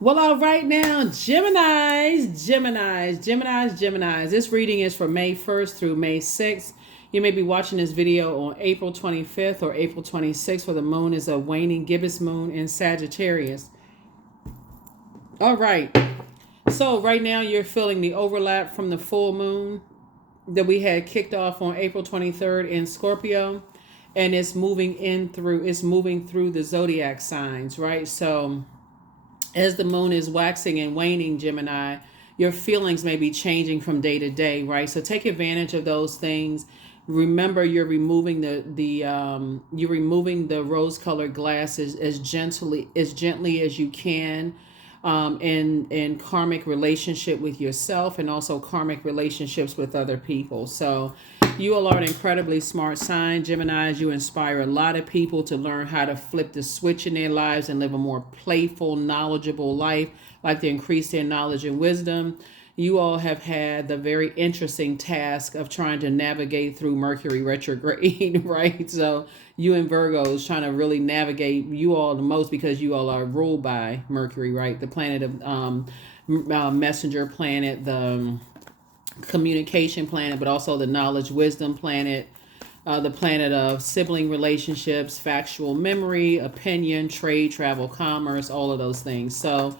Well, all right now, Geminis. This reading is for May 1st through May 6th. You may be watching this video on April 25th or April 26th, where the moon is a waning gibbous moon in Sagittarius. All right. So right now you're feeling the overlap from the full moon that we had kicked off on April 23rd in Scorpio, and it's moving through the zodiac signs, right? So as the moon is waxing and waning, Gemini, your feelings may be changing from day to day, right? So take advantage of those things. Remember, you're removing the rose-colored glasses as gently as you can, in karmic relationship with yourself and also karmic relationships with other people. So you all are an incredibly smart sign, Geminis. You inspire a lot of people to learn how to flip the switch in their lives and live a more playful, knowledgeable life, like to increase their knowledge and wisdom. You all have had the very interesting task of trying to navigate through Mercury retrograde, right? So you and Virgos trying to really navigate, you all the most, because you all are ruled by Mercury, right? The planet of messenger planet, the communication planet, but also the knowledge wisdom planet, the planet of sibling relationships, factual memory, opinion, trade, travel, commerce, all of those things. So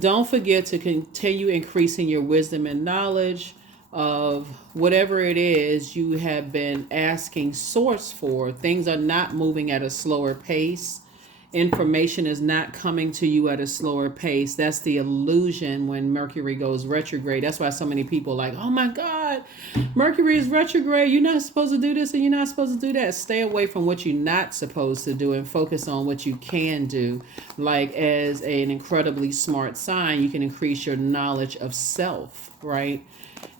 don't forget to continue increasing your wisdom and knowledge of whatever it is you have been asking source for. Things are not moving at a slower pace. Information is not coming to you at a slower pace. That's the illusion when Mercury goes retrograde. That's why so many people are like, oh my God, Mercury is retrograde. You're not supposed to do this and you're not supposed to do that. Stay away from what you're not supposed to do and focus on what you can do. Like, as an incredibly smart sign, you can increase your knowledge of self, right?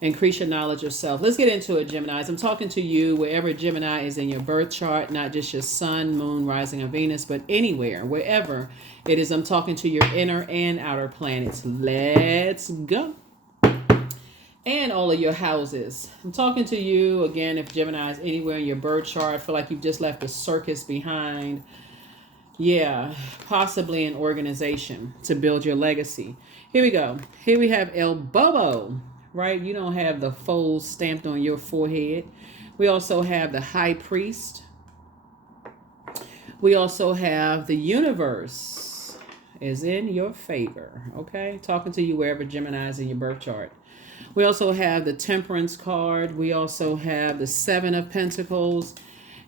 Increase your knowledge of self. Let's get into it, Geminis. I'm talking to you wherever Gemini is in your birth chart, not just your sun, moon, rising, or Venus, but anywhere, wherever it is. I'm talking to your inner and outer planets. Let's go. And all of your houses. I'm talking to you again. If Gemini is anywhere in your birth chart, I feel like you've just left a circus behind. Yeah, possibly an organization to build your legacy. Here we go. Here we have El Bobo. Right? You don't have the fold stamped on your forehead. We also have the High Priest. We also have the universe is in your favor. Okay? Talking to you wherever Gemini is in your birth chart. We also have the Temperance card. We also have the Seven of Pentacles.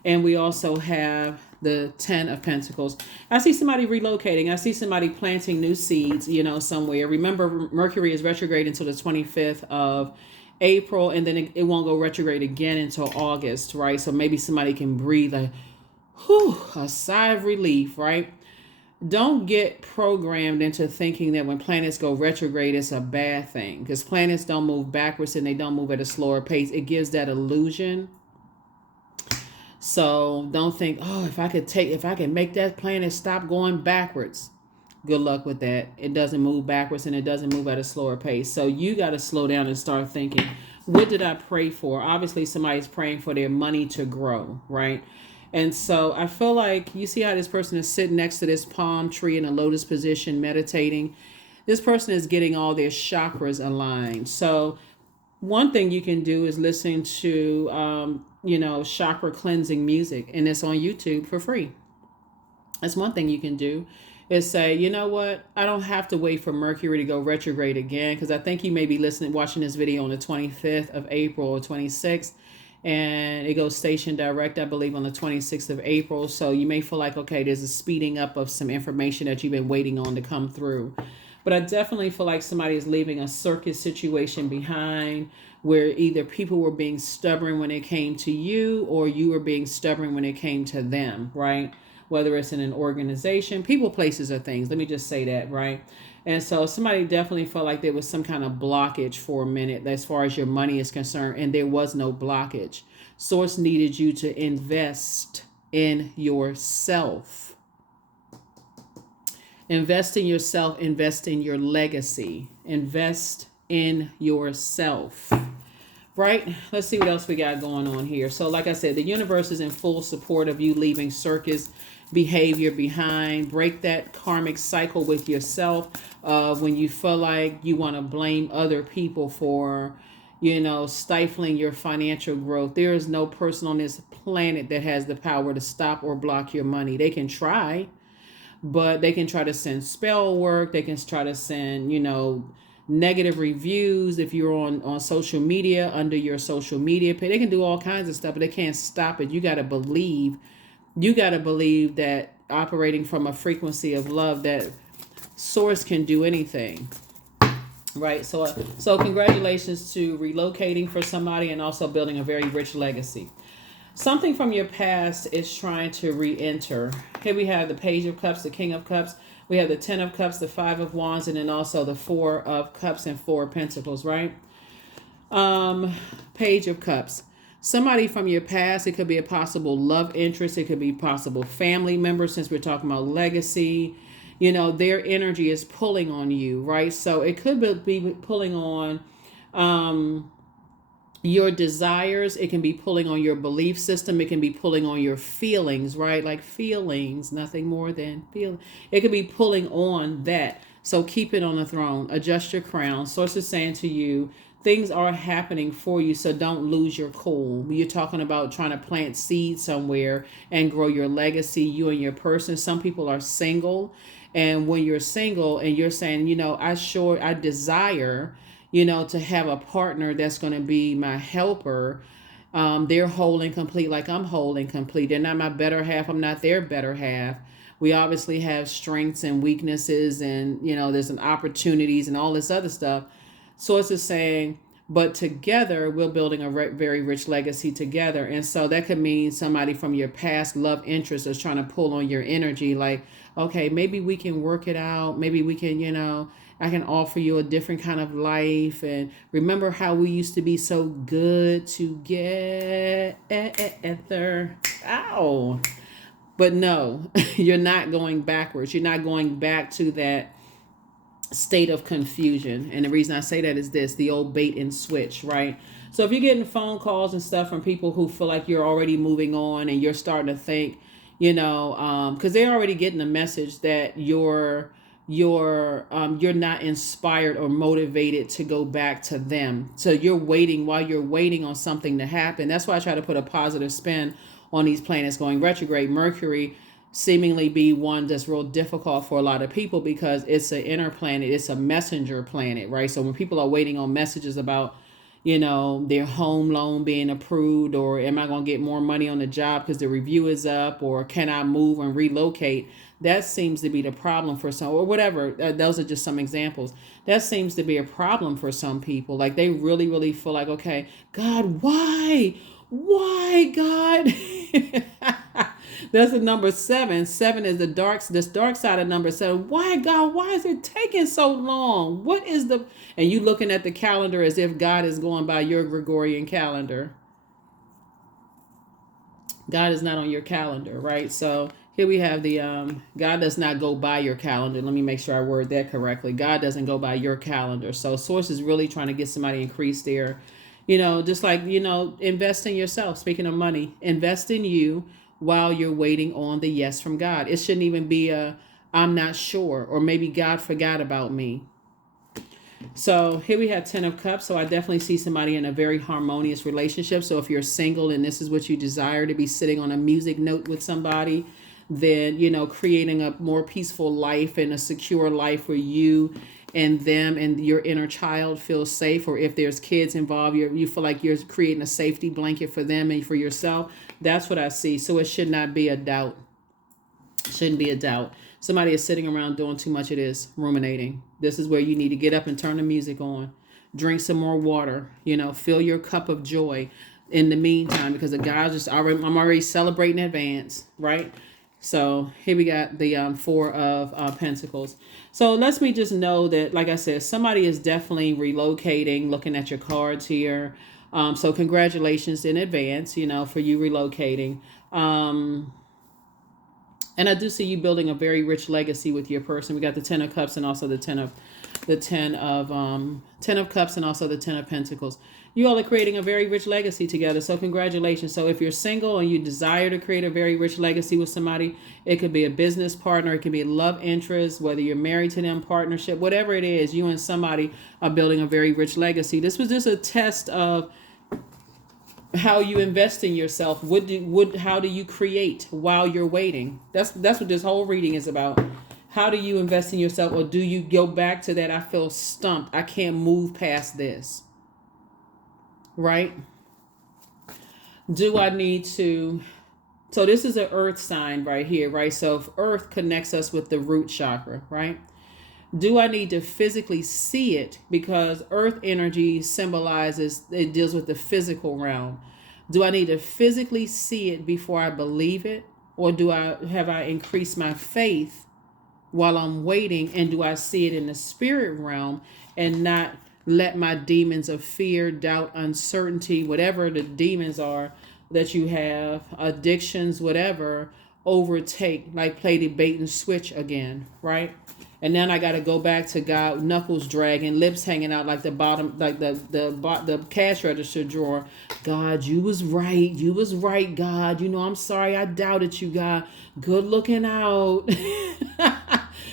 And we also have the 10 of Pentacles. I see somebody relocating. I see somebody planting new seeds, somewhere. Remember, Mercury is retrograde until the 25th of April, and then it won't go retrograde again until August, right? So maybe somebody can breathe a sigh of relief, right? Don't get programmed into thinking that when planets go retrograde, it's a bad thing, because planets don't move backwards and they don't move at a slower pace. It gives that illusion. So don't think, if I can make that planet stop going backwards. Good luck with that. It doesn't move backwards and it doesn't move at a slower pace. So you got to slow down and start thinking, what did I pray for? Obviously, somebody's praying for their money to grow, right? And so I feel like you see how this person is sitting next to this palm tree in a lotus position, meditating. This person is getting all their chakras aligned. So one thing you can do is listen to, chakra cleansing music, and it's on YouTube for free. That's one thing you can do, is say, you know what? I don't have to wait for Mercury to go retrograde again, because I think you may be watching this video on the 25th of April or 26th, and it goes station direct, I believe, on the 26th of April. So you may feel like, okay, there's a speeding up of some information that you've been waiting on to come through. But I definitely feel like somebody is leaving a circus situation behind, where either people were being stubborn when it came to you, or you were being stubborn when it came to them, right? Whether it's in an organization, people, places, or things. Let me just say that, right? And so somebody definitely felt like there was some kind of blockage for a minute as far as your money is concerned, and there was no blockage. Source needed you to invest in yourself. Invest in yourself, invest in your legacy, invest in yourself, right? Let's see what else we got going on here. So like I said, the universe is in full support of you leaving circus behavior behind. Break that karmic cycle with yourself of when you feel like you want to blame other people for, stifling your financial growth. There is no person on this planet that has the power to stop or block your money. They can try, but they can try to send spell work. They can try to send, negative reviews if you're on social media, under your social media page. They can do all kinds of stuff, but they can't stop it. You got to believe that operating from a frequency of love, that source can do anything. Right. So congratulations to relocating for somebody and also building a very rich legacy. Something from your past is trying to re-enter. Here we have the Page of Cups, the King of Cups. We have the 10 of Cups, the 5 of Wands, and then also the 4 of Cups and 4 of Pentacles, right? Page of Cups. Somebody from your past, it could be a possible love interest. It could be possible family member, since we're talking about legacy. Their energy is pulling on you, right? So it could be pulling on your desires. It can be pulling on your belief system. It can be pulling on your feelings, right? Like feelings, nothing more than feeling. It could be pulling on that. So keep it on the throne. Adjust your crown. Source is saying to you, things are happening for you, so don't lose your cool. You're talking about trying to plant seeds somewhere and grow your legacy, you and your person. Some people are single, and when you're single and you're saying, I desire, to have a partner that's going to be my helper. They're whole and complete like I'm whole and complete. They're not my better half. I'm not their better half. We obviously have strengths and weaknesses, and, there's some opportunities and all this other stuff. Source is saying, but together we're building a very rich legacy together. And so that could mean somebody from your past love interest is trying to pull on your energy. Like, okay, maybe we can work it out. Maybe we can, I can offer you a different kind of life. And remember how we used to be so good together. Ow. But no, you're not going backwards. You're not going back to that state of confusion. And the reason I say that is this, the old bait and switch, right? So if you're getting phone calls and stuff from people who feel like you're already moving on, and you're starting to think, because they're already getting the message that you're not inspired or motivated to go back to them. So while you're waiting on something to happen. That's why I try to put a positive spin on these planets going retrograde. Mercury seemingly be one that's real difficult for a lot of people because it's an inner planet. It's a messenger planet, right? So when people are waiting on messages about, their home loan being approved, or am I going to get more money on the job because the review is up, or can I move and relocate? That seems to be the problem for some, or whatever. Those are just some examples. That seems to be a problem for some people. Like they really, really feel like, okay, God, why? Why, God? That's the number 7. 7 is this dark side of number 7. Why, God? Why is it taking so long? What is and you looking at the calendar as if God is going by your Gregorian calendar. God is not on your calendar, right? So here we have the God does not go by your calendar. Let me make sure I word that correctly. God doesn't go by your calendar. So Source is really trying to get somebody increase their, just like, invest in yourself. Speaking of money, invest in you while you're waiting on the yes from God. It shouldn't even be I'm not sure, or maybe God forgot about me. So here we have 10 of Cups. So I definitely see somebody in a very harmonious relationship. So if you're single and this is what you desire, to be sitting on a music note with somebody, then, creating a more peaceful life and a secure life for you and them, and your inner child feels safe. Or if there's kids involved, you feel like you're creating a safety blanket for them and for yourself. That's what I see. So it should not be a doubt. Shouldn't be a doubt. Somebody is sitting around doing too much of this, ruminating. This is where you need to get up and turn the music on. Drink some more water. Fill your cup of joy in the meantime, because the guys I'm already celebrating in advance, right? So here we got the 4 of Pentacles. So let me just know that, like I said, somebody is definitely relocating, looking at your cards here. So congratulations in advance, for you relocating. And I do see you building a very rich legacy with your person. We got the 10 of Cups and also the 10 of Cups and also the 10 of Pentacles. You all are creating a very rich legacy together. So congratulations. So if you're single and you desire to create a very rich legacy with somebody, it could be a business partner, it could be a love interest, whether you're married to them, partnership, whatever it is, you and somebody are building a very rich legacy. This was just a test of how you invest in yourself. How do you create while you're waiting? That's what this whole reading is about. How do you invest in yourself, or do you go back to that I feel stumped, I can't move past this, right? Do I need to, so this is an earth sign right here, right? So if earth connects us with the root chakra, right? Do I need to physically see it? Because earth energy symbolizes, it deals with the physical realm. Do I need to physically see it before I believe it? Or have I increased my faith while I'm waiting, and do I see it in the spirit realm and not let my demons of fear, doubt, uncertainty, whatever the demons are that you have, addictions, whatever, overtake, like play the bait and switch again, right? And then I got to go back to God, knuckles dragging, lips hanging out like the bottom, like the cash register drawer. God, you was right. You was right, God. You know, I'm sorry I doubted you, God. Good looking out.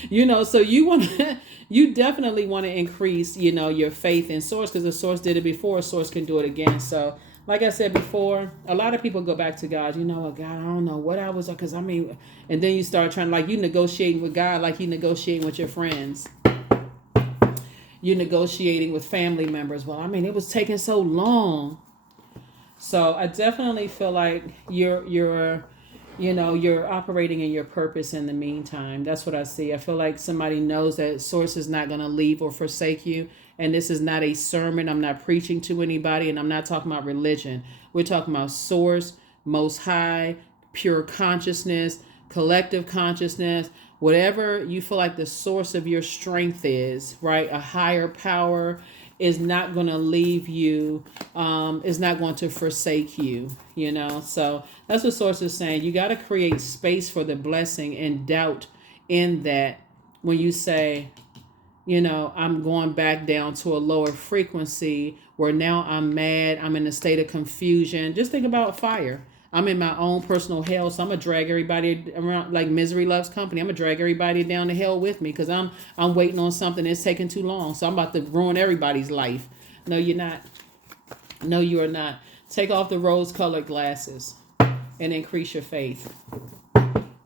You know, so you definitely want to increase, you know, your faith in source, because the source did it before, source can do it again. So like I said before, a lot of people go back to God. You know what, God, I don't know what I was, because I mean, and then you start trying, like you negotiating with God like you negotiating with your friends. You're negotiating with family members. Well, I mean, it was taking so long. So I definitely feel like you're operating in your purpose in the meantime. That's what I see. I feel like somebody knows that source is not going to leave or forsake you. And this is not a sermon. I'm not preaching to anybody, and I'm not talking about religion. We're talking about source, most high, pure consciousness, collective consciousness, whatever you feel like the source of your strength is, right? A higher power is not going to leave you, is not going to forsake you, you know? So that's what source is saying. You got to create space for the blessing and doubt in that when you say, you know, I'm going back down to a lower frequency where now I'm mad, I'm in a state of confusion. Just think about fire. I'm in my own personal hell, so I'm gonna drag everybody around like misery loves company. I'm gonna drag everybody down the hell with me because I'm waiting on something that's taking too long. So I'm about to ruin everybody's life. No, you're not. No, you are not. Take off the rose-colored glasses and increase your faith.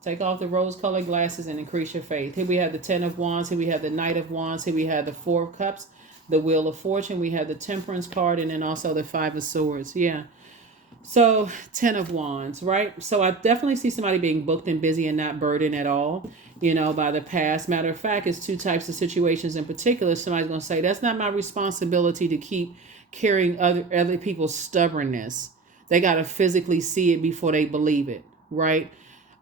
Take off the rose-colored glasses and increase your faith. Here we have the 10 of Wands. Here we have the Knight of Wands. Here we have the 4 of Cups, the Wheel of Fortune. We have the Temperance card, and then also the 5 of Swords. Yeah. So 10 of Wands, right? So I definitely see somebody being booked and busy and not burdened at all, you know, by the past. Matter of fact, it's two types of situations in particular. Somebody's going to say, that's not my responsibility to keep carrying other people's stubbornness. They got to physically see it before they believe it, right?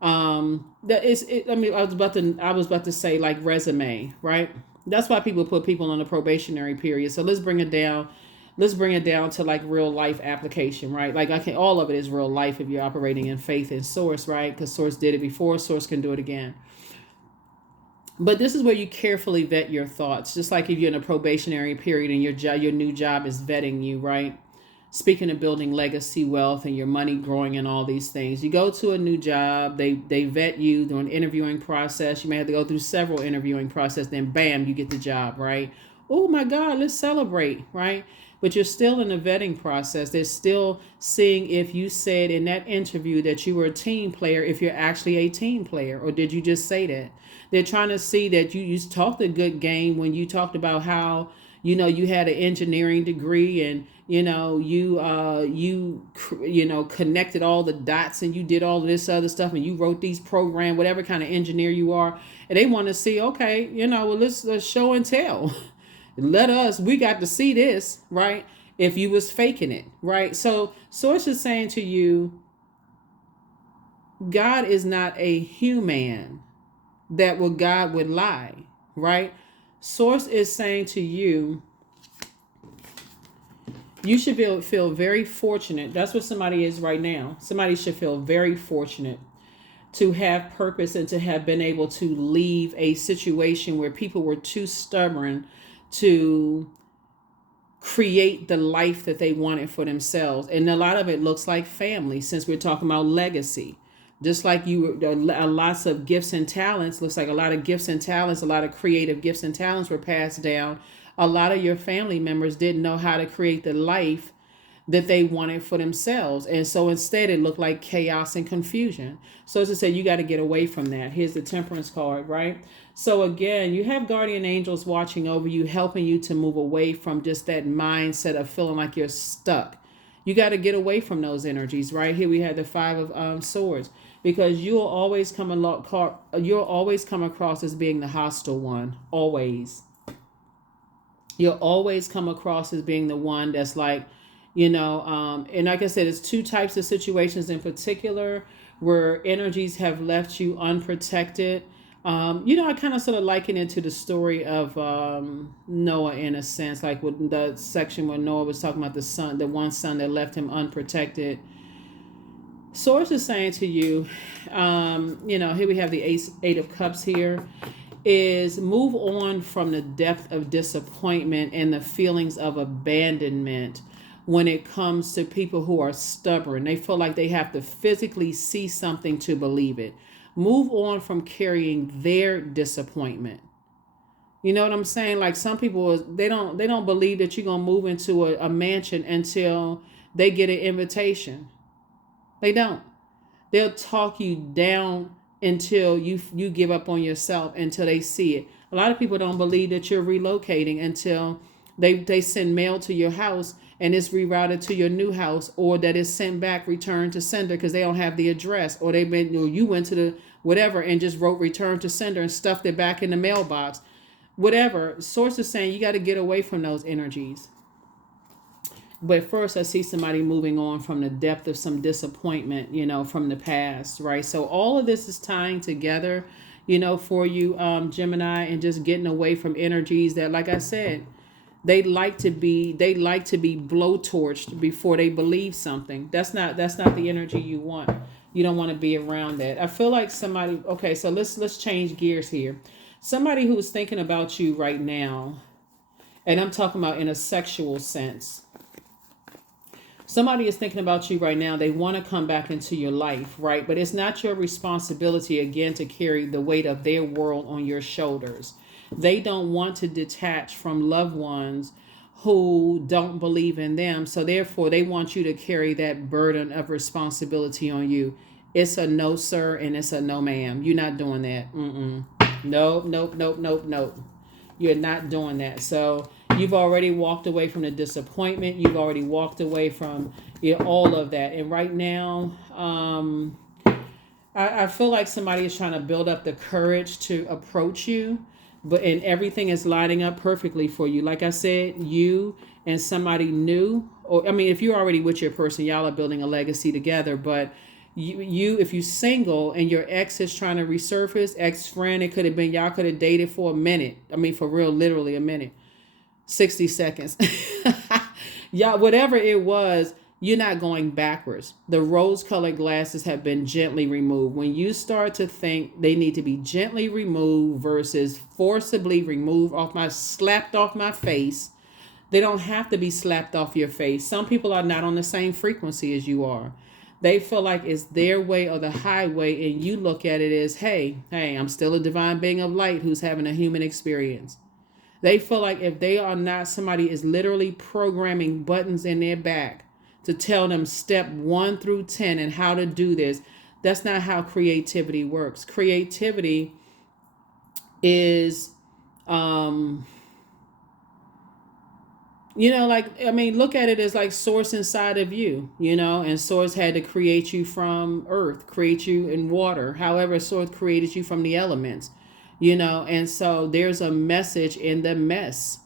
I was about to say like resume, right? That's why people put people on a probationary period. So let's bring it down to like real life application, right? Like all of it is real life if you're operating in faith and source, right? Because source did it before, source can do it again. But this is where you carefully vet your thoughts, just like if you're in a probationary period and your new job is vetting you, right? Speaking of building legacy wealth and your money growing and all these things, you go to a new job, they vet you through an interviewing process. You may have to go through several interviewing process, then bam, you get the job, right? Oh my God, let's celebrate, right? But you're still in the vetting process. They're still seeing if you said in that interview that you were a team player, if you're actually a team player, or did you just say that? They're trying to see that you talked a good game when you talked about how, you know, you had an engineering degree and, you know, you connected all the dots and you did all of this other stuff and you wrote these programs, whatever kind of engineer you are. And they want to see, okay, you know, well, let's show and tell. We got to see this, right? If you was faking it, right? So source is saying to you, God is not a human that God would lie, right? Source is saying to you, you should feel very fortunate. That's what somebody is right now. Somebody should feel very fortunate to have purpose and to have been able to leave a situation where people were too stubborn to create the life that they wanted for themselves. And a lot of it looks like family, since we're talking about legacy. Just like you, lots of gifts and talents, looks like a lot of gifts and talents, a lot of creative gifts and talents were passed down. A lot of your family members didn't know how to create the life that they wanted for themselves. And so instead it looked like chaos and confusion. So as I said, you got to get away from that. Here's the Temperance card, right? So again, you have guardian angels watching over you, helping you to move away from just that mindset of feeling like you're stuck. You got to get away from those energies. Right here we have the Five of Swords, because you'll always come across as being the hostile one. Always. You'll always come across as being the one that's like, and like I said, it's two types of situations in particular where energies have left you unprotected. I kind of sort of liken it to the story of Noah, in a sense, like with the section where Noah was talking about the one son that left him unprotected. Source is saying to you, here we have the Eight of Cups here, is move on from the depth of disappointment and the feelings of abandonment when it comes to people who are stubborn. They feel like they have to physically see something to believe it. Move on from carrying their disappointment. You know what I'm saying? Like some people, they don't believe that you're gonna move into a mansion until they get an invitation. They don't. They'll talk you down until you give up on yourself, until they see it. A lot of people don't believe that you're relocating until they send mail to your house and it's rerouted to your new house, or that it's sent back, returned to sender, because they don't have the address, or you went to the whatever and just wrote return to sender and stuffed it back in the mailbox. Whatever. Source is saying you got to get away from those energies. But first, I see somebody moving on from the depth of some disappointment, from the past, right? So all of this is tying together, for you, Gemini, and just getting away from energies that, like I said, they like to be blowtorched before they believe something. That's not the energy you want. You don't want to be around that. I feel like somebody. Okay, so let's change gears here. Somebody who's thinking about you right now, and I'm talking about in a sexual sense. Somebody is thinking about you right now. They want to come back into your life, right? But it's not your responsibility, again, to carry the weight of their world on your shoulders. They don't want to detach from loved ones who don't believe in them. So therefore, they want you to carry that burden of responsibility on you. It's a no, sir, and it's a no, ma'am. You're not doing that. Nope. You're not doing that. So you've already walked away from the disappointment. You've already walked away from all of that. And right now, I feel like somebody is trying to build up the courage to approach you. And everything is lining up perfectly for you. Like I said, you and somebody new, or if you're already with your person, y'all are building a legacy together. But you if you're single and your ex is trying to resurface, ex-friend, it could have been y'all could have dated for a minute. For real, literally a minute, 60 seconds. Yeah, whatever it was. You're not going backwards. The rose-colored glasses have been gently removed. When you start to think they need to be gently removed versus forcibly slapped off my face, they don't have to be slapped off your face. Some people are not on the same frequency as you are. They feel like it's their way or the highway, and you look at it as, hey, I'm still a divine being of light who's having a human experience. They feel like if they are not, somebody is literally programming buttons in their back to tell them step 1 through 10 and how to do this. That's not how creativity works. Creativity is, look at it as like source inside of you, and source had to create you from earth, create you in water. However, source created you from the elements, and so there's a message in the mess.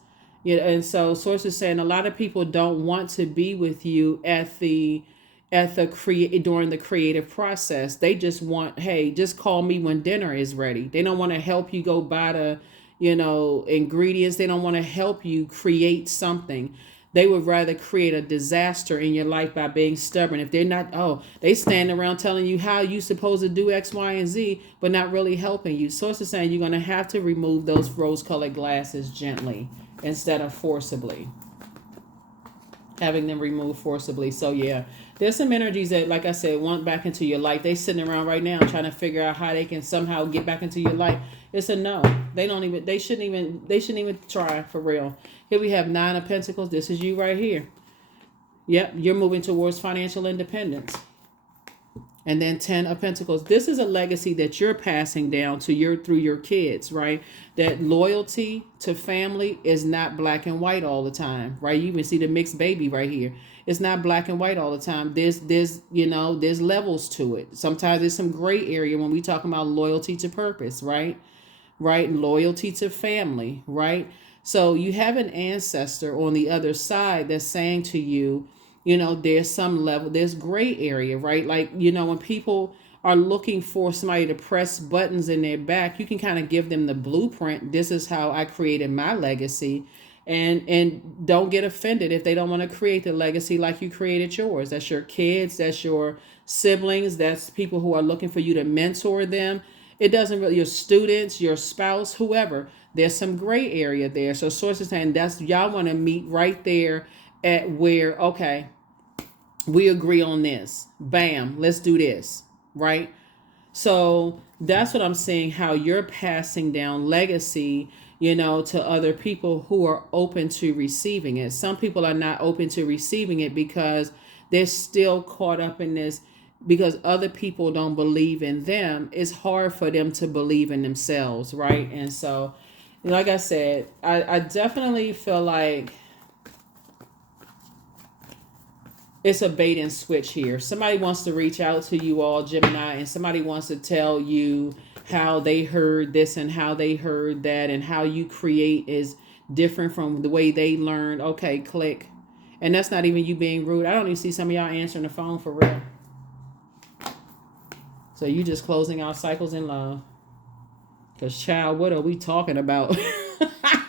And so source is saying a lot of people don't want to be with you during the creative process. They just want, hey, just call me when dinner is ready. They don't want to help you go buy the, ingredients. They don't want to help you create something. They would rather create a disaster in your life by being stubborn. If they're not, they stand around telling you how you supposed to do X, Y, and Z, but not really helping you. Source is saying you're going to have to remove those rose-colored glasses gently instead of forcibly. Having them removed forcibly. So yeah, there's some energies that, like I said, want back into your life. They sitting around right now trying to figure out how they can somehow get back into your life. It's a no. They shouldn't even try, for real. Here we have 9 of Pentacles. This is you right here. Yep, you're moving towards financial independence. And then 10 of Pentacles. This is a legacy that you're passing down to through your kids, right? That loyalty to family is not black and white all the time, right? You even see the mixed baby right here. It's not black and white all the time. There's levels to it. Sometimes there's some gray area when we talk about loyalty to purpose, right? Right? Loyalty to family, right? So you have an ancestor on the other side that's saying to you, there's some level, there's gray area, right? Like, when people are looking for somebody to press buttons in their back, you can kind of give them the blueprint. This is how I created my legacy. And don't get offended if they don't want to create the legacy like you created yours. That's your kids, that's your siblings, that's people who are looking for you to mentor them. It doesn't really, your students, your spouse, whoever. There's some gray area there. So source is saying y'all want to meet right there at where, okay, we agree on this. Bam, let's do this, right? So that's what I'm saying, how you're passing down legacy, to other people who are open to receiving it. Some people are not open to receiving it because they're still caught up in this, because other people don't believe in them. It's hard for them to believe in themselves, right? And so, like I said, I definitely feel like it's a bait and switch here. Somebody wants to reach out to you all, Gemini, and somebody wants to tell you how they heard this and how they heard that, and how you create is different from the way they learned. Okay, click. And that's not even you being rude. I don't even see some of y'all answering the phone for real. So you just closing out cycles in love. Because, child, what are we talking about?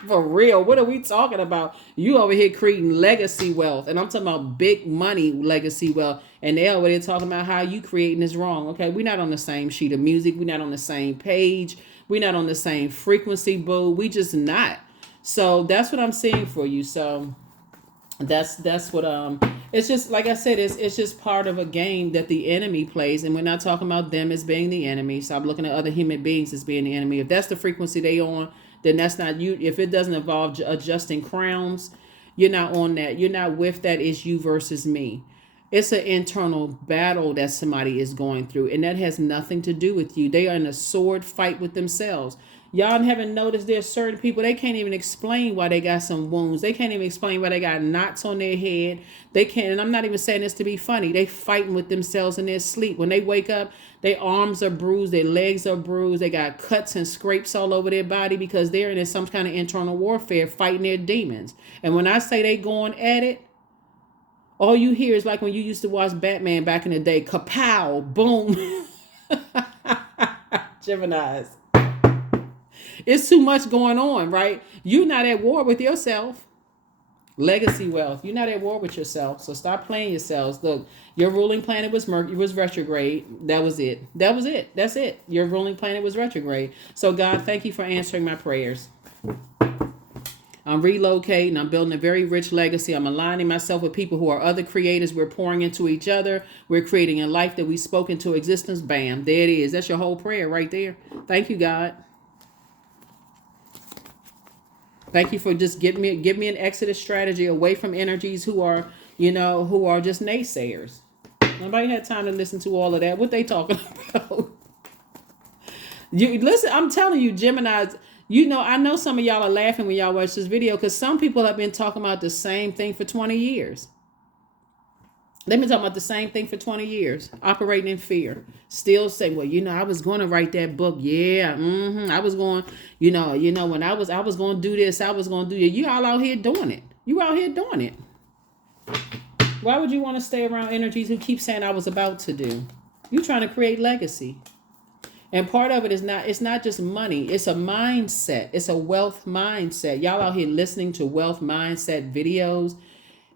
For real, what are we talking about? You over here creating legacy wealth. And I'm talking about big money legacy wealth. And they over there talking about how you creating is wrong. Okay, we're not on the same sheet of music. We're not on the same page. We're not on the same frequency, boo. We just not. So that's what I'm saying for you. So that's what it's just, like I said, it's just part of a game that the enemy plays, and we're not talking about them as being the enemy. So I'm looking at other human beings as being the enemy. If that's the frequency they on, then that's not you. If it doesn't involve adjusting crowns, you're not on that. You're not with that. It's you versus me. It's an internal battle that somebody is going through, and that has nothing to do with you. They are in a sword fight with themselves. Y'all haven't noticed there's certain people, they can't even explain why they got some wounds. They can't even explain why they got knots on their head. They can't, and I'm not even saying this to be funny. They fighting with themselves in their sleep. When they wake up, their arms are bruised, their legs are bruised. They got cuts and scrapes all over their body because they're in some kind of internal warfare fighting their demons. And when I say they going at it, all you hear is like when you used to watch Batman back in the day, kapow, boom. Geminis. It's too much going on, right? You're not at war with yourself. Legacy wealth. You're not at war with yourself. So stop playing yourselves. Look, your ruling planet was Mercury, was retrograde. That was it. That was it. That's it. Your ruling planet was retrograde. So God, thank you for answering my prayers. I'm relocating. I'm building a very rich legacy. I'm aligning myself with people who are other creators. We're pouring into each other. We're creating a life that we spoke into existence. Bam. There it is. That's your whole prayer right there. Thank you, God. Thank you for just give me an exodus strategy away from energies who are just naysayers. Nobody had time to listen to all of that. What they talking about? You listen, I'm telling you, Geminis, I know some of y'all are laughing when y'all watch this video because some people have been talking about the same thing for 20 years. They've been talking about the same thing for 20 years, operating in fear. Still say, well, I was going to write that book. Yeah, I was going, when I was going to do this, I was going to do it. You all out here doing it. You out here doing it. Why would you want to stay around energies who keep saying I was about to do? You trying to create legacy. And part of it is it's not just money. It's a mindset. It's a wealth mindset. Y'all out here listening to wealth mindset videos.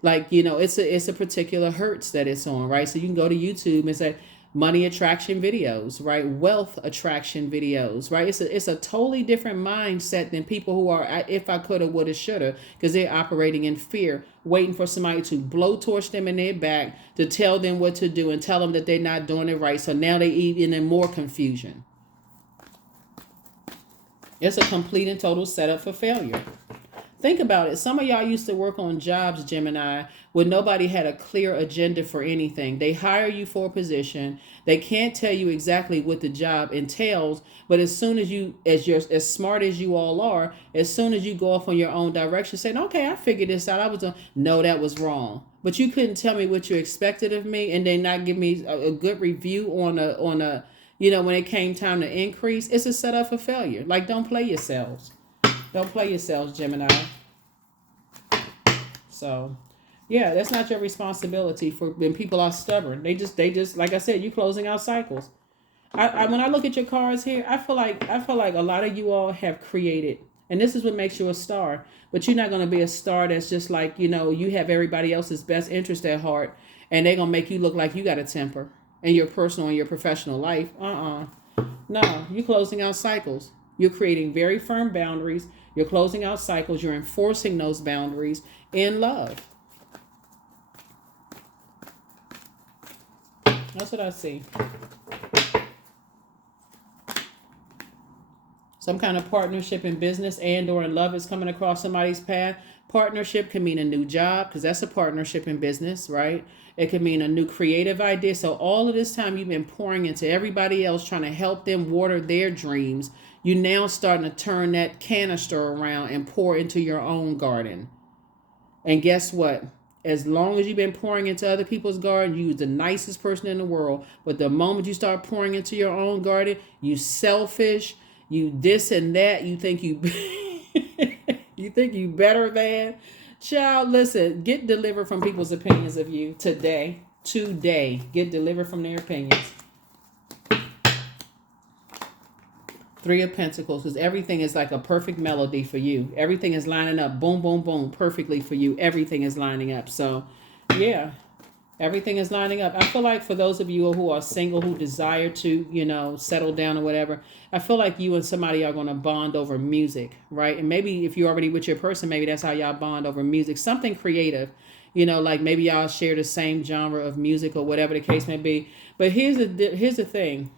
Like, it's a particular hertz that it's on, right? So you can go to YouTube and say money attraction videos, right? Wealth attraction videos, right? It's a totally different mindset than people who are if I coulda, woulda, shoulda, because they're operating in fear, waiting for somebody to blowtorch them in their back to tell them what to do and tell them that they're not doing it right. So now they even in more confusion. It's a complete and total setup for failure. Think about it. Some of y'all used to work on jobs, Gemini, where nobody had a clear agenda for anything. They hire you for a position. They can't tell you exactly what the job entails, but as soon as as smart as you all are, as soon as you go off on your own direction, saying, "Okay, I figured this out. No, that was wrong." But you couldn't tell me what you expected of me, and then not give me a good review on a when it came time to increase. It's a setup for failure. Like, don't play yourselves. Don't play yourselves, Gemini. So, yeah, that's not your responsibility for when people are stubborn. They just like I said, you closing out cycles. I when I look at your cards here, I feel like a lot of you all have created, and this is what makes you a star. But you're not going to be a star that's just like, you have everybody else's best interest at heart, and they're going to make you look like you got a temper in your personal and your professional life. No, you're closing out cycles. You're creating very firm boundaries. You're closing out cycles. You're enforcing those boundaries in love. That's what I see. Some kind of partnership in business and or in love is coming across somebody's path. Partnership can mean a new job, because that's a partnership in business, right? It can mean a new creative idea. So all of this time you've been pouring into everybody else, trying to help them water their dreams. You now starting to turn that canister around and pour into your own garden. And guess what? As long as you've been pouring into other people's garden, you're the nicest person in the world. But the moment you start pouring into your own garden, you selfish, you this and that, you think you you think you better than. Child, listen, get delivered from people's opinions of you today. Get delivered from their opinions. 3 of Pentacles, because everything is like a perfect melody for you. Everything is lining up, boom, boom, boom, perfectly for you. Everything is lining up. So, yeah, everything is lining up. I feel like for those of you who are single, who desire to, settle down or whatever, I feel like you and somebody are going to bond over music, right? And maybe if you're already with your person, maybe that's how y'all bond over music. Something creative, like maybe y'all share the same genre of music or whatever the case may be. But here's the thing.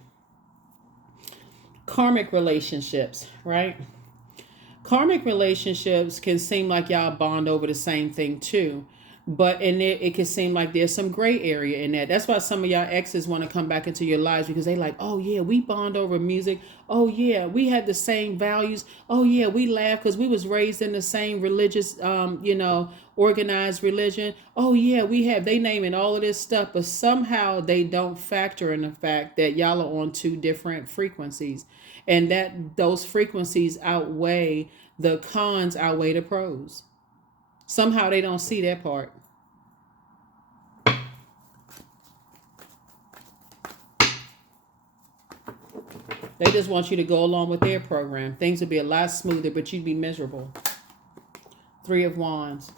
Karmic relationships, right? Karmic relationships can seem like y'all bond over the same thing too. But in it can seem like there's some gray area in that. That's why some of y'all exes want to come back into your lives, because they like, oh yeah, we bond over music. Oh yeah, we had the same values. Oh yeah, we laugh because we was raised in the same religious, organized religion. Oh yeah, they naming all of this stuff, but somehow they don't factor in the fact that y'all are on 2 different frequencies, and that those frequencies outweigh the cons, outweigh the pros. Somehow they don't see that part. They just want you to go along with their program. Things would be a lot smoother, but you'd be miserable. 3 of Wands.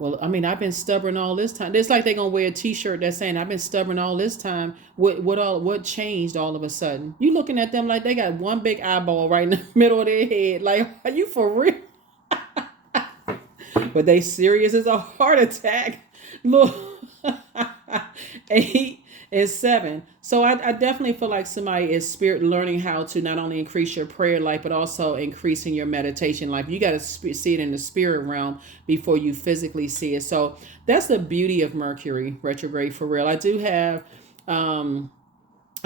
Well, I mean, I've been stubborn all this time. It's like they're going to wear a t-shirt that's saying, I've been stubborn all this time. What changed all of a sudden? You looking at them like they got one big eyeball right in the middle of their head. Like, are you for real? But they serious as a heart attack. Look, 8 and 7. So I definitely feel like somebody is learning how to not only increase your prayer life, but also increasing your meditation life. You got to see it in the spirit realm before you physically see it. So that's the beauty of Mercury retrograde for real. I do have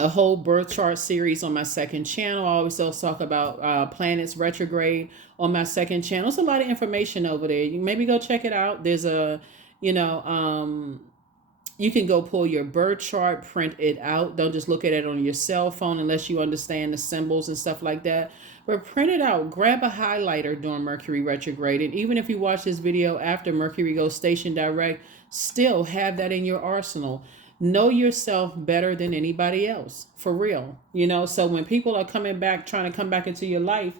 a whole birth chart series on my second channel. I always also talk about planets retrograde on my second channel. There's a lot of information over there. You maybe go check it out. There's you can go pull your birth chart, print it out. Don't just look at it on your cell phone unless you understand the symbols and stuff like that. But print it out. Grab a highlighter during Mercury retrograde. And even if you watch this video after Mercury goes station direct, still have that in your arsenal. Know yourself better than anybody else, for real. So when people are coming back, trying to come back into your life,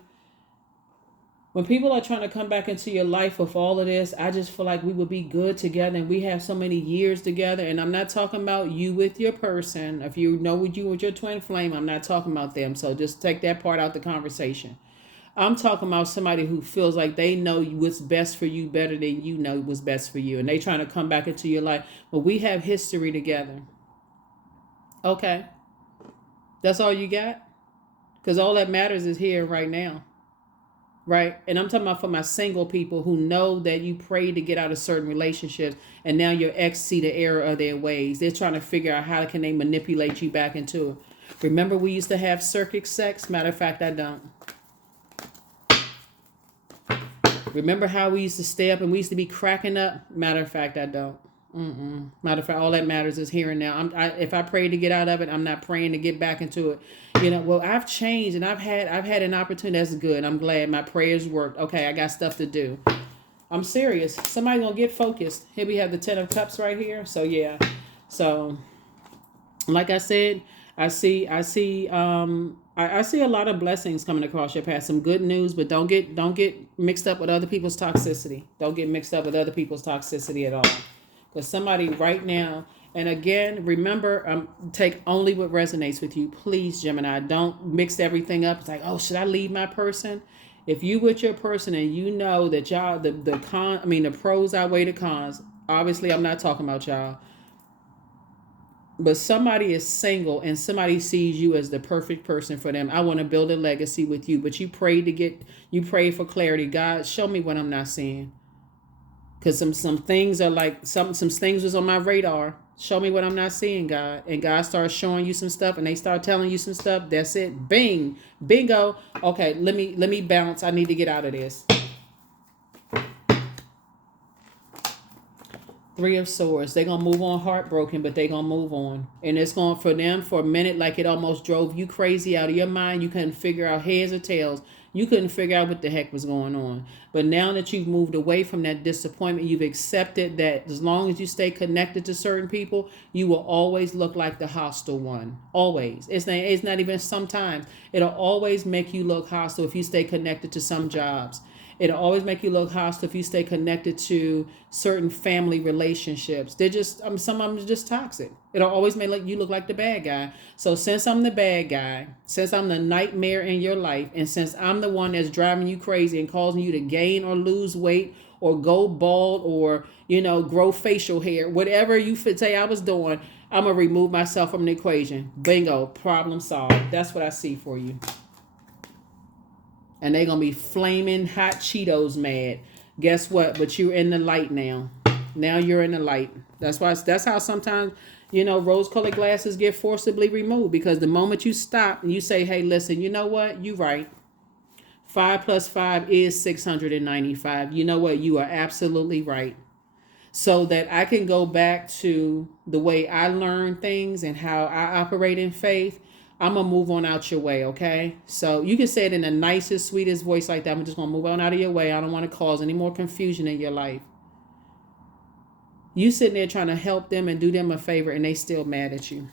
when people are trying to come back into your life with all of this, I just feel like we would be good together, and we have so many years together. And I'm not talking about you with your person. If you know what you with your twin flame, I'm not talking about them. So just take that part out the conversation. I'm talking about somebody who feels like they know what's best for you better than you know what's best for you. And they trying to come back into your life. But we have history together. Okay. That's all you got? Because all that matters is here right now. Right? And I'm talking about for my single people who know that you prayed to get out of certain relationships, and now your ex see the error of their ways. They're trying to figure out how can they manipulate you back into it. Remember we used to have circuit sex? Matter of fact, I don't. Remember how we used to stay up and we used to be cracking up? Matter of fact, I don't. Matter of fact, all that matters is here and now. If I pray to get out of it, I'm not praying to get back into it. Well, I've changed and I've had an opportunity. That's good. I'm glad my prayers worked. Okay, I got stuff to do. I'm serious. Somebody gonna get focused. Here we have the 10 of Cups right here. So yeah. So, like I said, I see a lot of blessings coming across your path. Some good news, but don't get mixed up with other people's toxicity. Don't get mixed up with other people's toxicity at all. Because somebody right now, and again, remember, take only what resonates with you. Please, Gemini, don't mix everything up. It's like, oh, should I leave my person? If you with your person and you know that y'all, the pros outweigh the cons. Obviously, I'm not talking about y'all. But somebody is single and somebody sees you as the perfect person for them. I want to build a legacy with you. But you pray for clarity. God, show me what I'm not seeing. Because some things are like, some things was on my radar. Show me what I'm not seeing, God. And God starts showing you some stuff and they start telling you some stuff. That's it. Bing. Bingo. Okay, let me bounce. I need to get out of this. Three of Swords. They're going to move on heartbroken, but they're going to move on. And it's going for them for a minute like it almost drove you crazy out of your mind. You couldn't figure out heads or tails. You couldn't figure out what the heck was going on. But now that you've moved away from that disappointment, you've accepted that as long as you stay connected to certain people, you will always look like the hostile one. Always. It's not even sometimes. It'll always make you look hostile if you stay connected to some jobs. It'll always make you look hostile if you stay connected to certain family relationships. They're just, some of them are just toxic. It'll always make you look like the bad guy. So since I'm the bad guy, since I'm the nightmare in your life, and since I'm the one that's driving you crazy and causing you to gain or lose weight or go bald or, grow facial hair, whatever you say I was doing, I'm going to remove myself from the equation. Bingo, problem solved. That's what I see for you. And they're going to be flaming hot Cheetos mad. Guess what? But you're in the light now. Now you're in the light. That's how sometimes, rose-colored glasses get forcibly removed. Because the moment you stop and you say, hey, listen, you know what? You're right. 5 plus 5 is 695. You know what? You are absolutely right. So that I can go back to the way I learn things and how I operate in faith. I'm going to move on out your way, okay? So you can say it in the nicest, sweetest voice like that. I'm just going to move on out of your way. I don't want to cause any more confusion in your life. You sitting there trying to help them and do them a favor, and they still mad at you.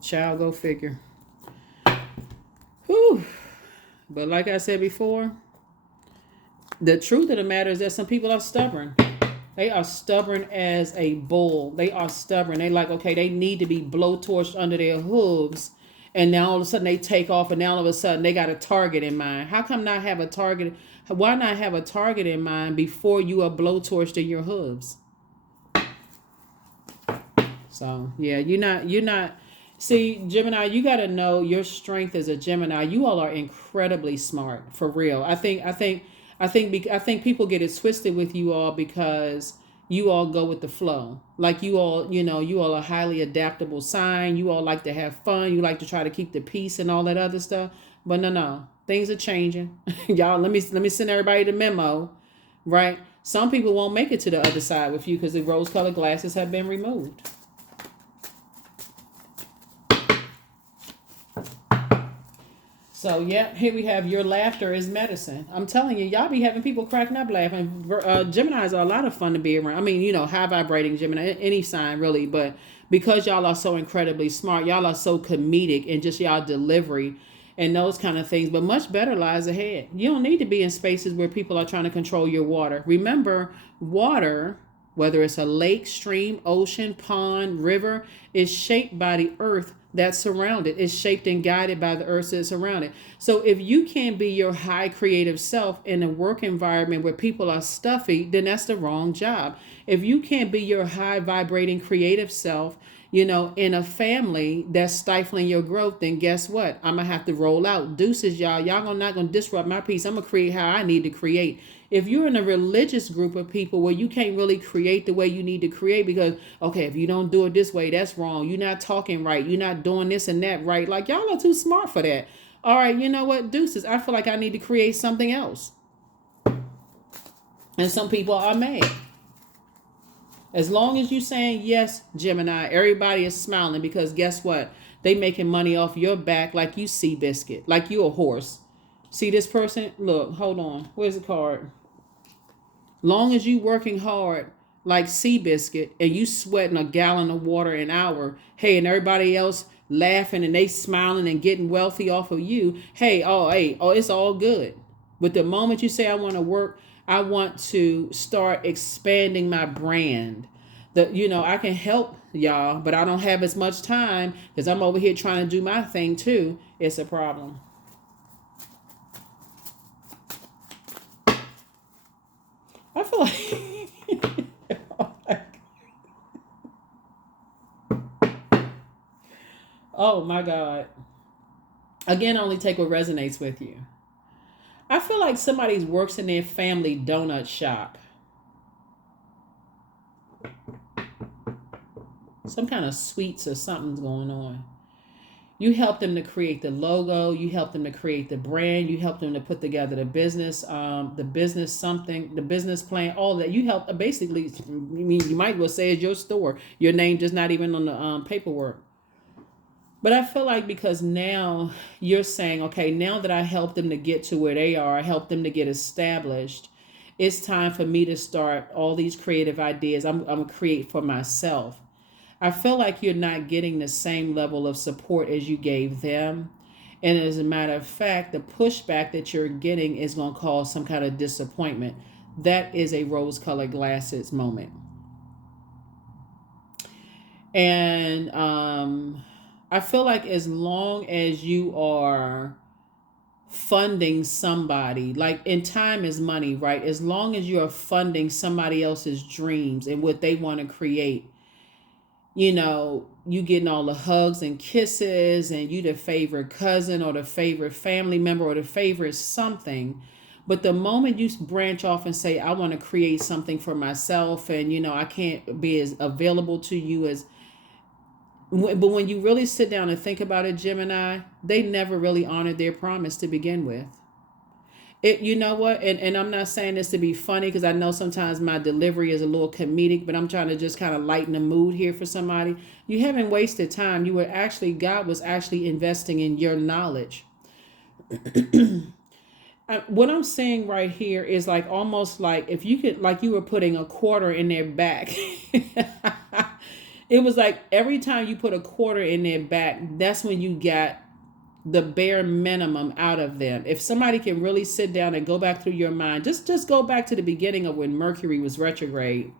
Child, go figure. Whew. But like I said before, the truth of the matter is that some people are stubborn. They are stubborn as a bull. They are stubborn. They like, okay, they need to be blowtorched under their hooves. And now all of a sudden they take off and now all of a sudden they got a target in mind. How come not have a target? Why not have a target in mind before you are blowtorched in your hooves? So, yeah, you're not. See, Gemini, you got to know your strength as a Gemini. You all are incredibly smart, for real. I think people get it twisted with you all because you all go with the flow. Like you all are highly adaptable sign. You all like to have fun. You like to try to keep the peace and all that other stuff. But no, things are changing. Y'all, let me send everybody the memo, right? Some people won't make it to the other side with you because the rose-colored glasses have been removed. So, yeah, here we have your laughter is medicine. I'm telling you, y'all be having people cracking up laughing. Geminis are a lot of fun to be around. I mean, high vibrating Gemini, any sign really. But because y'all are so incredibly smart, y'all are so comedic and just y'all delivery. and those kind of things. But much better lies ahead. You don't need to be in spaces where people are trying to control your water. Remember, water, whether it's a lake, stream, ocean, pond, river, is shaped by the earth that's surrounded. It's shaped and guided by the earth that's surrounded. So if you can't be your high creative self in a work environment where people are stuffy, then that's the wrong job. If you can't be your high vibrating creative self, in a family that's stifling your growth, then guess what? I'm going to have to roll out. Deuces, y'all. Y'all not going to disrupt my peace. I'm going to create how I need to create. If you're in a religious group of people where you can't really create the way you need to create because, okay, if you don't do it this way, that's wrong. You're not talking right. You're not doing this and that right. Like, y'all are too smart for that. All right, you know what? Deuces, I feel like I need to create something else. And some people are mad. As long as you saying yes, Gemini, everybody is smiling because guess what? They making money off your back like you Seabiscuit, like you a horse. See this person? Look, hold on. Where's the card? Long as you working hard like Seabiscuit and you sweating a gallon of water an hour, hey, and everybody else laughing and they smiling and getting wealthy off of you, hey, it's all good. But the moment you say I want to work, I want to start expanding my brand. I can help y'all, but I don't have as much time because I'm over here trying to do my thing too. It's a problem. I feel like oh my God. Again, only take what resonates with you. I feel like somebody works in their family donut shop. Some kind of sweets or something's going on. You help them to create the logo. You help them to create the brand. You help them to put together the business plan, all that. You help basically, you might as well say it's your store. Your name just not even on the paperwork. But I feel like because now you're saying, okay, now that I helped them to get to where they are, I helped them to get established, it's time for me to start all these creative ideas. I'm going to create for myself. I feel like you're not getting the same level of support as you gave them. And as a matter of fact, the pushback that you're getting is going to cause some kind of disappointment. That is a rose-colored glasses moment. And I feel like as long as you are funding somebody, like in time is money, right? As long as you're funding somebody else's dreams and what they want to create, you getting all the hugs and kisses and you the favorite cousin or the favorite family member or the favorite something. But the moment you branch off and say, I want to create something for myself and, I can't be as available to you as, but when you really sit down and think about it, Gemini, they never really honored their promise to begin with. You know what? And I'm not saying this to be funny because I know sometimes my delivery is a little comedic, but I'm trying to just kind of lighten the mood here for somebody. You haven't wasted time. God was actually investing in your knowledge. What I'm saying right here is like almost like if you could, like you were putting a quarter in their back. It was like every time you put a quarter in their back, that's when you got the bare minimum out of them. If somebody can really sit down and go back through your mind, just go back to the beginning of when Mercury was retrograde.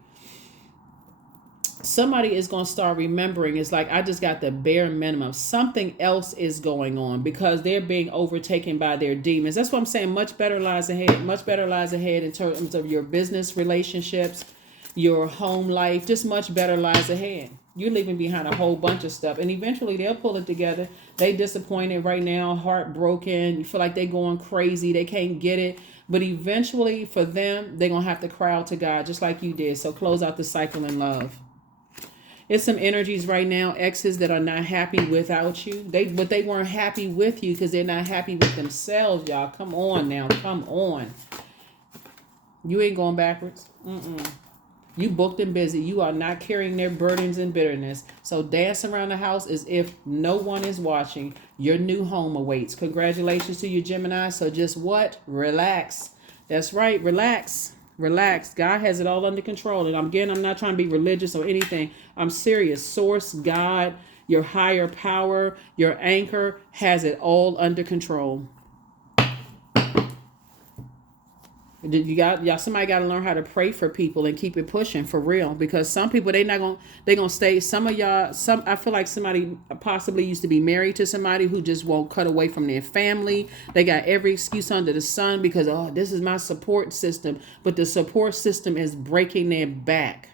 Somebody is going to start remembering, it's like, I just got the bare minimum. Something else is going on because they're being overtaken by their demons. That's what I'm saying. Much better lies ahead. Much better lies ahead in terms of your business relationships, your home life. Just much better lies ahead. You're leaving behind a whole bunch of stuff. And eventually they'll pull it together. They disappointed right now, heartbroken. You feel like they're going crazy. They can't get it. But eventually for them, they're going to have to cry out to God just like you did. So close out the cycle in love. It's some energies right now, exes that are not happy without you. But they weren't happy with you because they're not happy with themselves, y'all. Come on now. Come on. You ain't going backwards. You booked and busy. You are not carrying their burdens and bitterness. So dance around the house as if no one is watching. Your new home awaits. Congratulations to you, Gemini. So just what? Relax. That's right. Relax. Relax. God has it all under control. And I'm not trying to be religious or anything. I'm serious. Source, God, your higher power, your anchor has it all under control. Y'all, somebody got to learn how to pray for people and keep it pushing for real, because some people, they gonna stay. Some of y'all, I feel like somebody possibly used to be married to somebody who just won't cut away from their family. They got every excuse under the sun because, oh, this is my support system, but the support system is breaking their back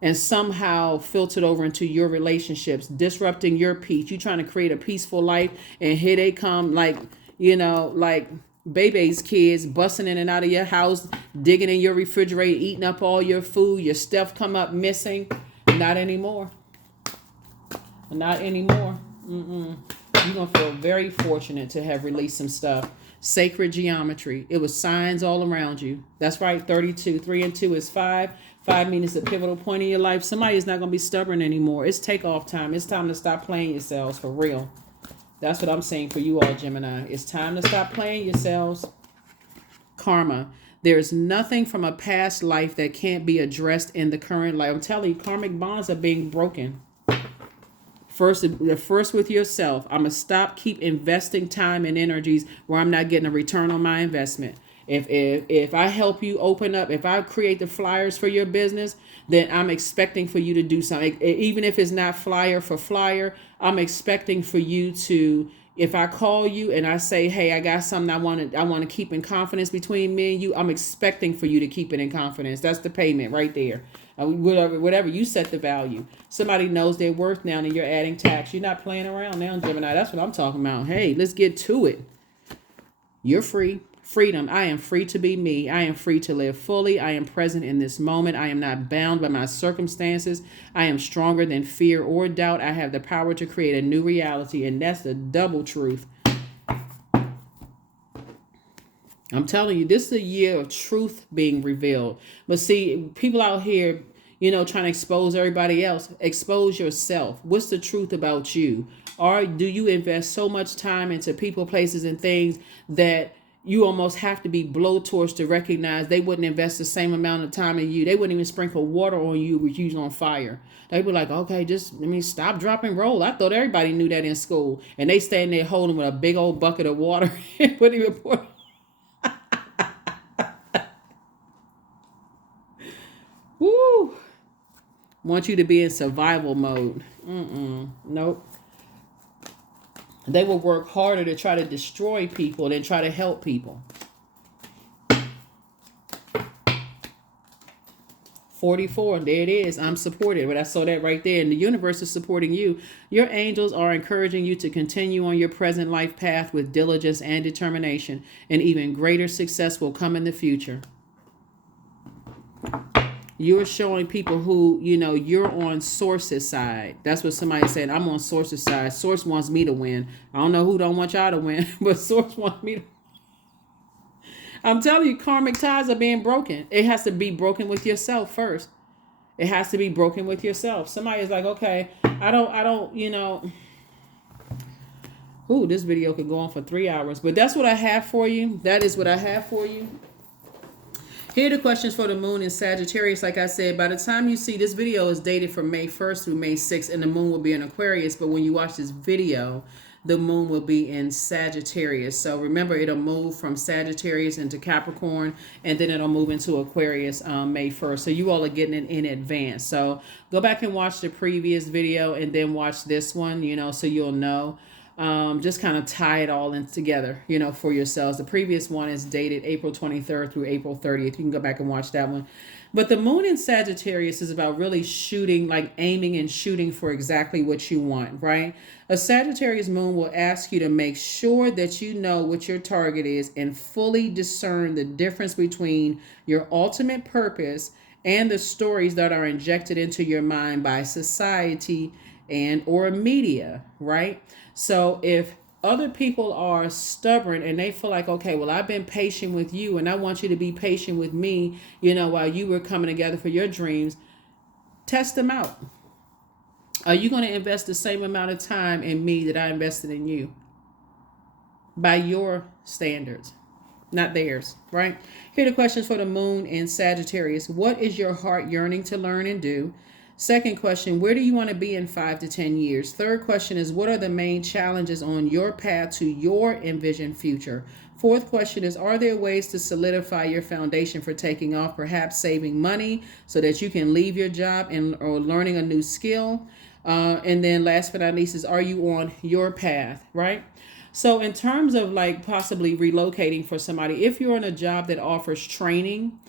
and somehow filtered over into your relationships, disrupting your peace. You trying to create a peaceful life, and here they come, like, like baby's kids busting in and out of your house, digging in your refrigerator, eating up all your food, your stuff come up missing. Not anymore. Not anymore. You're going to feel very fortunate to have released some stuff. Sacred geometry. It was signs all around you. That's right, 32. 3 and 2 is 5. 5 means it's a pivotal point in your life. Somebody is not going to be stubborn anymore. It's takeoff time. It's time to stop playing yourselves for real. That's what I'm saying for you all, Gemini. It's time to stop playing yourselves. Karma. There's nothing from a past life that can't be addressed in the current life. I'm telling you, karmic bonds are being broken. First with yourself. I'm going to keep investing time and energies where I'm not getting a return on my investment. If I help you open up, if I create the flyers for your business, then I'm expecting for you to do something. Even if it's not flyer for flyer, I'm expecting for you to, if I call you and I say, hey, I got something I want to keep in confidence between me and you, I'm expecting for you to keep it in confidence. That's the payment right there. Whatever you set the value. Somebody knows their worth now, and you're adding tax. You're not playing around now, Gemini. That's what I'm talking about. Hey, let's get to it. You're free. Freedom. I am free to be me. I am free to live fully. I am present in this moment. I am not bound by my circumstances. I am stronger than fear or doubt. I have the power to create a new reality, and that's the double truth. I'm telling you, this is a year of truth being revealed. But see, people out here, trying to expose everybody else. Expose yourself. What's the truth about you? Or do you invest so much time into people, places, and things that you almost have to be blowtorch to recognize they wouldn't invest the same amount of time in you? They wouldn't even sprinkle water on you with you on fire. They'd be like, okay, stop, drop, and roll. I thought everybody knew that in school. And they stand there holding with a big old bucket of water and wouldn't even pour. Woo! Want you to be in survival mode. Nope. They will work harder to try to destroy people than try to help people. 44, there it is. I'm supported. But I saw that right there. And the universe is supporting you. Your angels are encouraging you to continue on your present life path with diligence and determination. And even greater success will come in the future. You're showing people who, you're on Source's side. That's what somebody said. I'm on Source's side. Source wants me to win. I don't know who don't want y'all to win, but Source wants me to. I'm telling you, karmic ties are being broken. It has to be broken with yourself first. It has to be broken with yourself. Somebody is like, okay, I don't, Ooh, this video could go on for 3 hours, but that's what I have for you. That is what I have for you. Here are the questions for the moon in Sagittarius. Like I said, by the time you see this video is dated from May 1st through May 6th, and the moon will be in Aquarius. But when you watch this video, the moon will be in Sagittarius. So remember, it'll move from Sagittarius into Capricorn, and then it'll move into Aquarius May 1st. So you all are getting it in advance. So go back and watch the previous video and then watch this one, so you'll know. Just kind of tie it all in together, for yourselves. The previous one is dated April 23rd through April 30th. You can go back and watch that one. But the moon in Sagittarius is about really shooting, like aiming and shooting for exactly what you want, right? A Sagittarius moon will ask you to make sure that you know what your target is and fully discern the difference between your ultimate purpose and the stories that are injected into your mind by society and or media, right? So if other people are stubborn and they feel like, okay, well, I've been patient with you and I want you to be patient with me, while you were coming together for your dreams, test them out. Are you going to invest the same amount of time in me that I invested in you? By your standards, not theirs, right? Here are the questions for the moon in Sagittarius. What is your heart yearning to learn and do? Second question, where do you want to be in 5 to 10 years? Third question is, what are the main challenges on your path to your envisioned future? Fourth question is, are there ways to solidify your foundation for taking off, perhaps saving money so that you can leave your job and or learning a new skill? And then last but not least is, are you on your path, right? So in terms of like possibly relocating for somebody, if you're in a job that offers training,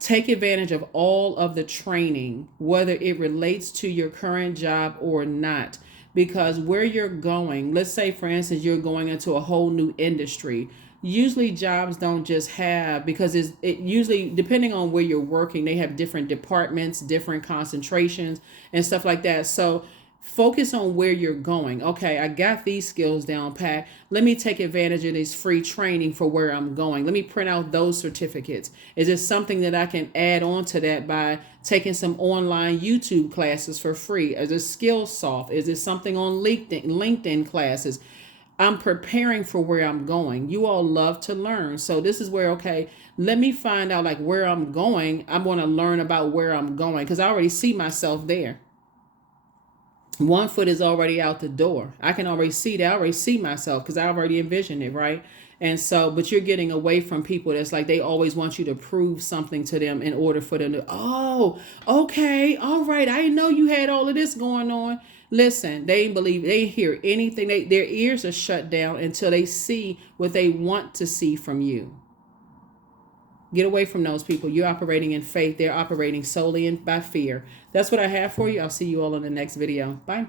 take advantage of all of the training, whether it relates to your current job or not. Because where you're going, let's say, for instance, you're going into a whole new industry. Usually jobs don't just have, because it usually, depending on where you're working, they have different departments, different concentrations and stuff like that. So focus on where you're going. Okay, I got these skills down pat. Let me take advantage of this free training for where I'm going. Let me print out those certificates. Is it something that I can add on to that by taking some online YouTube classes for free? Is it Skillsoft? Is it something on LinkedIn classes? I'm preparing for where I'm going. You all love to learn. So this is where, okay, let me find out like where I'm going. I'm going to learn about where I'm going because I already see myself there. One foot is already out the door. I can already see that. I already see myself because I already envisioned it, right? And so, but you're getting away from people that's like they always want you to prove something to them in order for them to, oh, okay, all right. I didn't know you had all of this going on. Listen, they ain't believe, they ain't hear anything. Their ears are shut down until they see what they want to see from you. Get away from those people. You're operating in faith. They're operating solely by fear. That's what I have for you. I'll see you all in the next video. Bye.